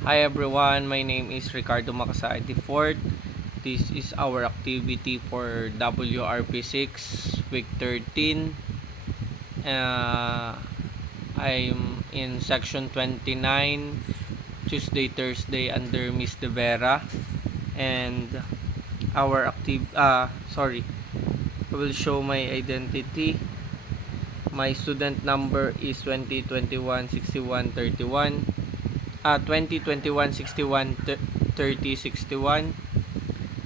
Hi everyone, my name is Ricardo Makasay IV. This is our activity for WRP6 week 13. I'm in section 29, Tuesday, Thursday under Miss De Vera. And I will show my identity. My student number is 2021 61 31. 2021 61 30 61.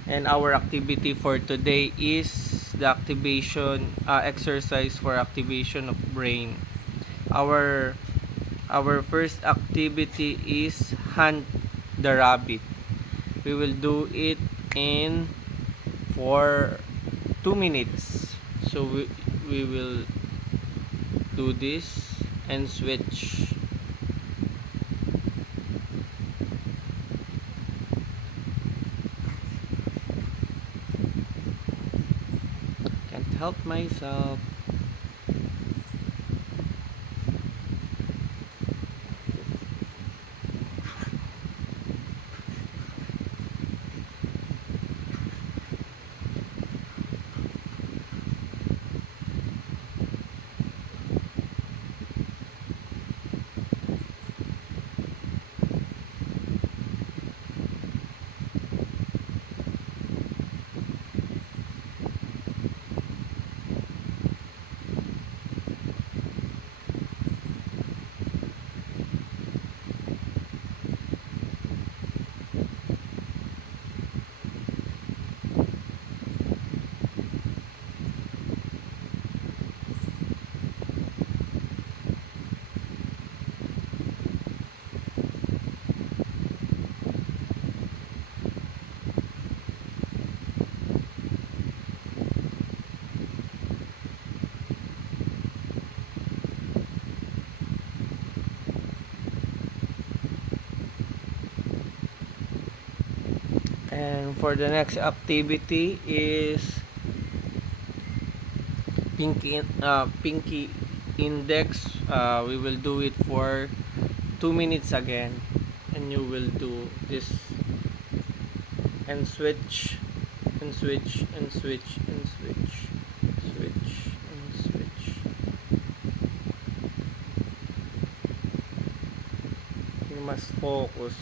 And our activity for today is the activation exercise for activation of brain. Our first activity is hunt the rabbit. We will do it in for 2 minutes. So we will do this and switch. Can't help myself. And for the next activity is pinky index. We will do it for 2 minutes again, and you will do this and switch and switch and switch and switch, switch and switch. You must focus.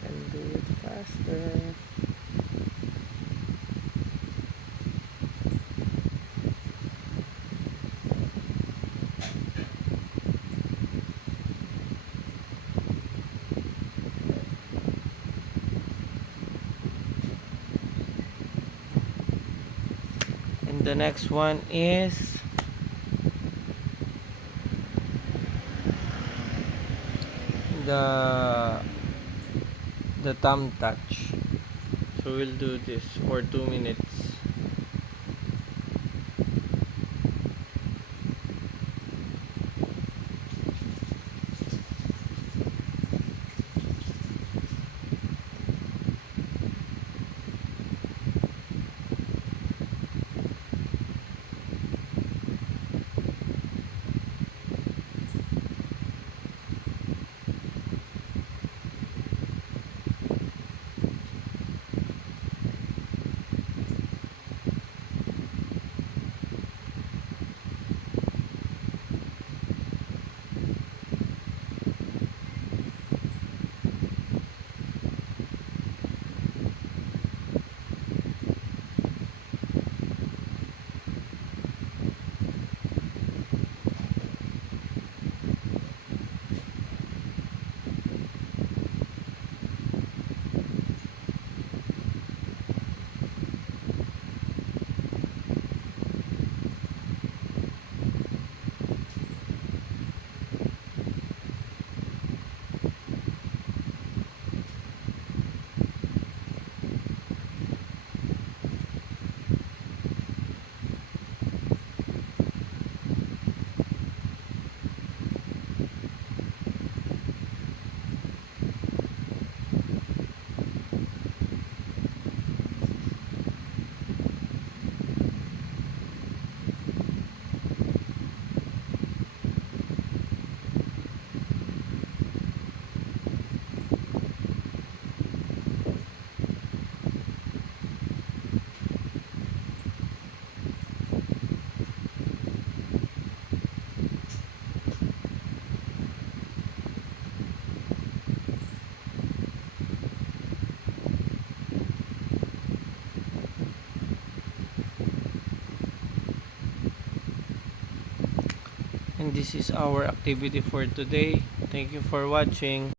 And do it faster. And the next one is the thumb touch. So we'll do this for 2 minutes. And this is our activity for today. Thank you for watching.